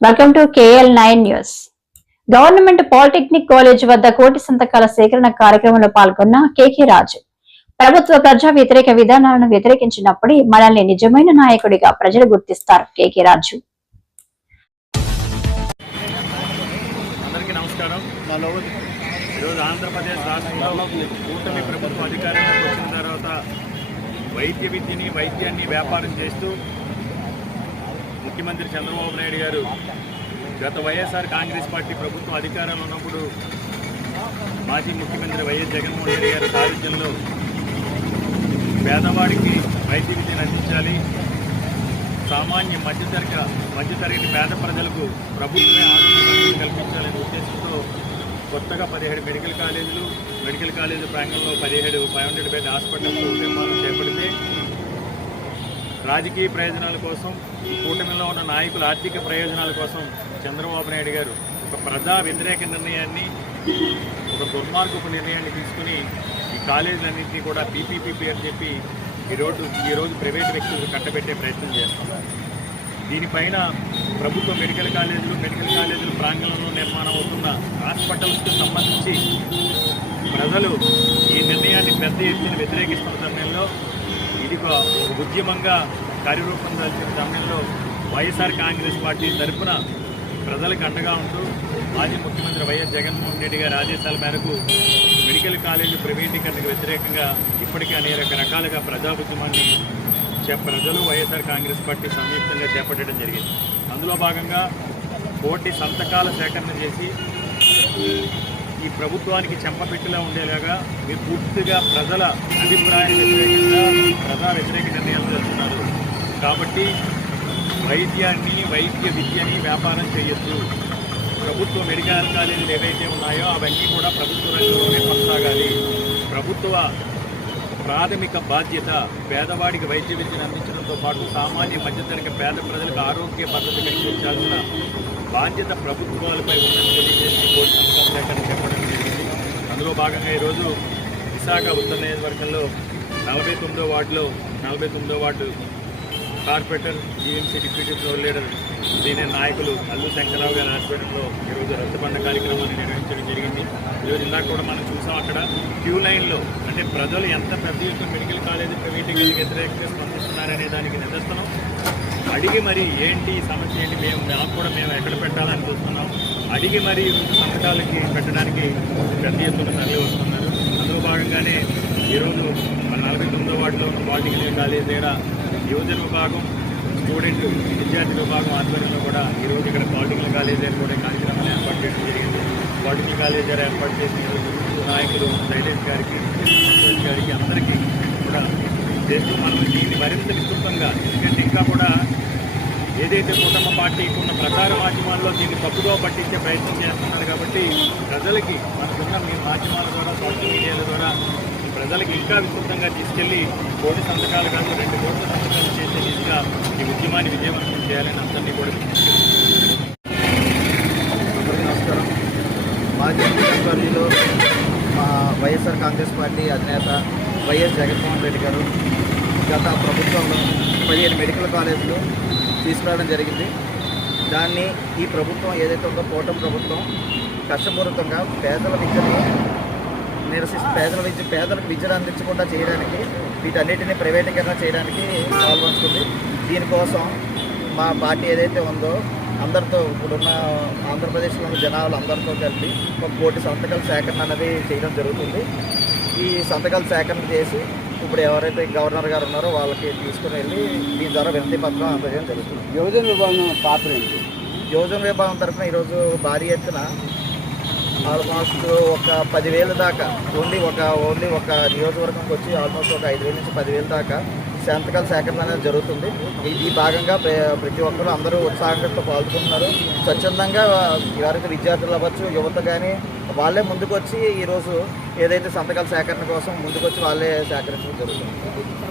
Welcome to KL nine news government polytechnic college వద్ద కోటి సంతకాల సేకరణ కార్యక్రమంలో పాల్గొన్న కేకే రాజు. ప్రభుత్వ ప్రజా వ్యతిరేక విధానాలను వ్యతిరేకించినప్పుడు మనల్ని నిజమైన నాయకుడిగా ప్రజలు గుర్తిస్తారు కేకే రాజు. ఈరోజు ఆంధ్రప్రదేశ్ రాష్ట్రంలో కూటమి ప్రభుత్వం అధికారంలోకి వచ్చిన తర్వాత వైద్య విద్యని వైద్యాన్ని వ్యాపారం చేస్తూ ముఖ్యమంత్రి చంద్రబాబు నాయుడు గారు గత వైఎస్ఆర్ కాంగ్రెస్ పార్టీ ప్రభుత్వం అధికారంలో ఉన్నప్పుడు మాజీ ముఖ్యమంత్రి వైఎస్ జగన్మోహన్ రెడ్డి గారి సారథ్యంలో పేదవాడికి వైద్య విద్యను అందించాలి. సామాన్య మధ్యతరగ మధ్యతరగతి పేద ప్రజలకు ప్రభుత్వమే ఆరోగ్య కల్పించాలనే ఉద్దేశంతో కొత్తగా పదిహేడు మెడికల్ కాలేజీలు మెడికల్ కాలేజీ ప్రాంగణంలో పదిహేడు ఫైవ్ హండ్రెడ్ బెడ్ హాస్పిటల్స్ నిర్మాణం రాజకీయ ప్రయోజనాల కోసం ఈ కూటమిలో ఉన్న నాయకుల ఆర్థిక ప్రయోజనాల కోసం చంద్రబాబు నాయుడు గారు ఒక ప్రజా వ్యతిరేక నిర్ణయాన్ని ఒక దుర్మార్గపు నిర్ణయాన్ని తీసుకుని ఈ కాలేజీలన్నింటినీ కూడా పీపీపీపీ అని చెప్పి ఈరోజు ఈరోజు ప్రైవేట్ వ్యక్తులకు కట్టబెట్టే ప్రయత్నం చేస్తున్నారు. దీనిపైన ప్రభుత్వ మెడికల్ కాలేజీలు మెడికల్ కాలేజీలు ప్రాంగణంలో నిర్మాణం అవుతున్న హాస్పిటల్స్కి సంబంధించి ప్రజలు ఈ నిర్ణయాన్ని పెద్ద ఎత్తున వ్యతిరేకిస్తున్న సమయంలో ఒక ఉద్యమంగా కార్యరూపం దాల్చిన సమయంలో వైఎస్ఆర్ కాంగ్రెస్ పార్టీ తరఫున ప్రజలకు అండగా ఉంటూ మాజీ ముఖ్యమంత్రి వైఎస్ జగన్మోహన్ రెడ్డి గారి ఆదేశాల మేరకు మెడికల్ కాలేజీ ప్రైవేటీకరణకు వ్యతిరేకంగా ఇప్పటికే అనేక రకాలుగా ప్రజా ఉద్యమాన్ని ప్రజలు వైఎస్ఆర్ కాంగ్రెస్ పార్టీ సంయుక్తంగా చేపట్టడం జరిగింది. అందులో భాగంగా కోటి సంతకాల సేకరణ చేసి ప్రభుత్వానికి చెంపపెట్టిలా ఉండేలాగా మీరు పూర్తిగా ప్రజల అభిప్రాయాన్ని వ్యతిరేకంగా ప్రజా వ్యతిరేక నిర్ణయాలు చేస్తున్నారు. కాబట్టి వైద్యాన్ని వైద్య విద్యని వ్యాపారం చేయొద్దు. ప్రభుత్వ మెడికల్ కాలేజీలు ఏవైతే ఉన్నాయో అవన్నీ కూడా ప్రభుత్వ రంగంలోనే కొనసాగాలి. ప్రభుత్వ ప్రాథమిక బాధ్యత పేదవాడికి వైద్య విద్యను అందించడంతో పాటు సామాన్య మధ్యతరగతి పేద ప్రజలకు ఆరోగ్య భద్రత కల్పించాల్సిన బాధ్యత ప్రభుత్వాలపై ఉందని తెలియజేసి సేకరణ చేపట్టడం జరిగింది. అందులో భాగంగా ఈరోజు విశాఖ ఉత్తర నియోజకవర్గంలో నలభై తొమ్మిదో వార్డులో నలభై తొమ్మిదో ward corporator TMC deputy floor leader senior నాయకులు అల్లు శంకరరావు గారి ఆధ్వర్యంలో ఈరోజు రచ్చబండ కార్యక్రమాన్ని నిర్వహించడం జరిగింది. ఈరోజు ఇందాక కూడా మనం చూసాం అక్కడ క్యూ లైన్లో అంటే ప్రజలు ఎంత పెద్ద ఎత్తున మెడికల్ కాలేజీ ప్రైవేటీకరణకి వ్యతిరేకంగా స్పందిస్తున్నారనే దానికి నిదర్శనం. అడిగి మరి ఏంటి సమస్య ఏంటి? మేము మాకు కూడా మేము ఎక్కడ పెట్టాలని చూస్తున్నాం. అడిగి మరి సంతకాలకి పెట్టడానికి పెద్ద ఎత్తున తరలి వస్తున్నారు. అందులో భాగంగానే ఈరోజు నలభై తొమ్మిదో వార్డులో ఉన్న పాలిటెక్నిక్ కాలేజ్ దగ్గర యువజన విభాగం స్టూడెంట్ విద్యార్థి విభాగం ఆధ్వర్యంలో కూడా ఈరోజు ఇక్కడ పాలిటెక్నిక్ కాలేజ్ దగ్గర కూడా కార్యక్రమాన్ని ఏర్పాటు చేయడం జరిగింది. పాలిటెక్నిక్ కాలేజ్ దగ్గర ఏర్పాటు చేసిన నాయకులు సైలేష్ గారికి సంతోష్ గారికి అందరికీ కూడా మనం దీన్ని మరింత విస్తృతంగా ఎందుకంటే ఇంకా కూడా ఏదైతే కుటుంబ పార్టీకి ఉన్న ప్రచార మాధ్యమాల్లో దీన్ని తప్పుదో పట్టించే ప్రయత్నం చేస్తున్నారు కాబట్టి ప్రజలకి మనకున్న మీ మాధ్యమాల ద్వారా సోషల్ మీడియాల ద్వారా ప్రజలకు ప్రజలకి ఇంకా విస్తృతంగా తీసుకెళ్ళి కోటి సంతకాలు కాదు రెండు కోట్ల సంతకాలు చేసే దిశగా ఈ ఉద్యమాన్ని విజయవంతం చేయాలని అందరినీ కూడా నమస్కారం. మాజీ పార్టీలో మా వైఎస్ఆర్ కాంగ్రెస్ పార్టీ అధినేత వైఎస్ జగన్మోహన్ రెడ్డి గారు గత ప్రభుత్వంలో పదిహేను మెడికల్ కాలేజీలు తీసుకురావడం జరిగింది. దాన్ని ఈ ప్రభుత్వం ఏదైతే ఉందో కూటమి ప్రభుత్వం కష్టపూరితంగా పేదల విద్యను నిరసిస్తూ పేదల విద్య పేదలకు విద్యను అందించకుండా చేయడానికి వీటన్నిటిని ప్రైవేటీకరణ చేయడానికి పాల్పంచుకుంది. దీనికోసం మా పార్టీ ఏదైతే ఉందో అందరితో ఇప్పుడున్న ఆంధ్రప్రదేశ్లో ఉన్న జనాలు అందరితో కలిపి ఒక కోటి సంతకాల సేకరణ అనేది చేయడం జరుగుతుంది. ఈ సంతకాల సేకరణ చేసి ఇప్పుడు ఎవరైతే గవర్నర్ గారు ఉన్నారో వాళ్ళకి తీసుకుని వెళ్ళి దీని ద్వారా వినతి పత్రం అందజేయడం జరుగుతుంది. యువజన విభాగం పాత్ర ఏంటి? యువజన విభాగం తరఫున ఈరోజు భారీ ఎత్తున ఆల్మోస్ట్ ఒక పదివేల దాకా ఓన్లీ ఒక ఓన్లీ ఒక నియోజకవర్గంకి వచ్చి ఆల్మోస్ట్ ఒక ఐదు వేల నుంచి పదివేల దాకా సంతకాల సేకరణ అనేది జరుగుతుంది. ఈ ఈ భాగంగా ప్ర- ప్రతి ఒక్కరు అందరూ ఉత్సాహంగా పాల్గొంటున్నారు. స్వచ్ఛందంగా ఎవరైతే విద్యార్థులు అవ్వచ్చు యువత కానీ వాళ్ళే ముందుకొచ్చి ఈరోజు ఏదైతే సంతకాల సేకరణ కోసం ముందుకొచ్చి వాళ్ళే సేకరించడం జరుగుతుంది.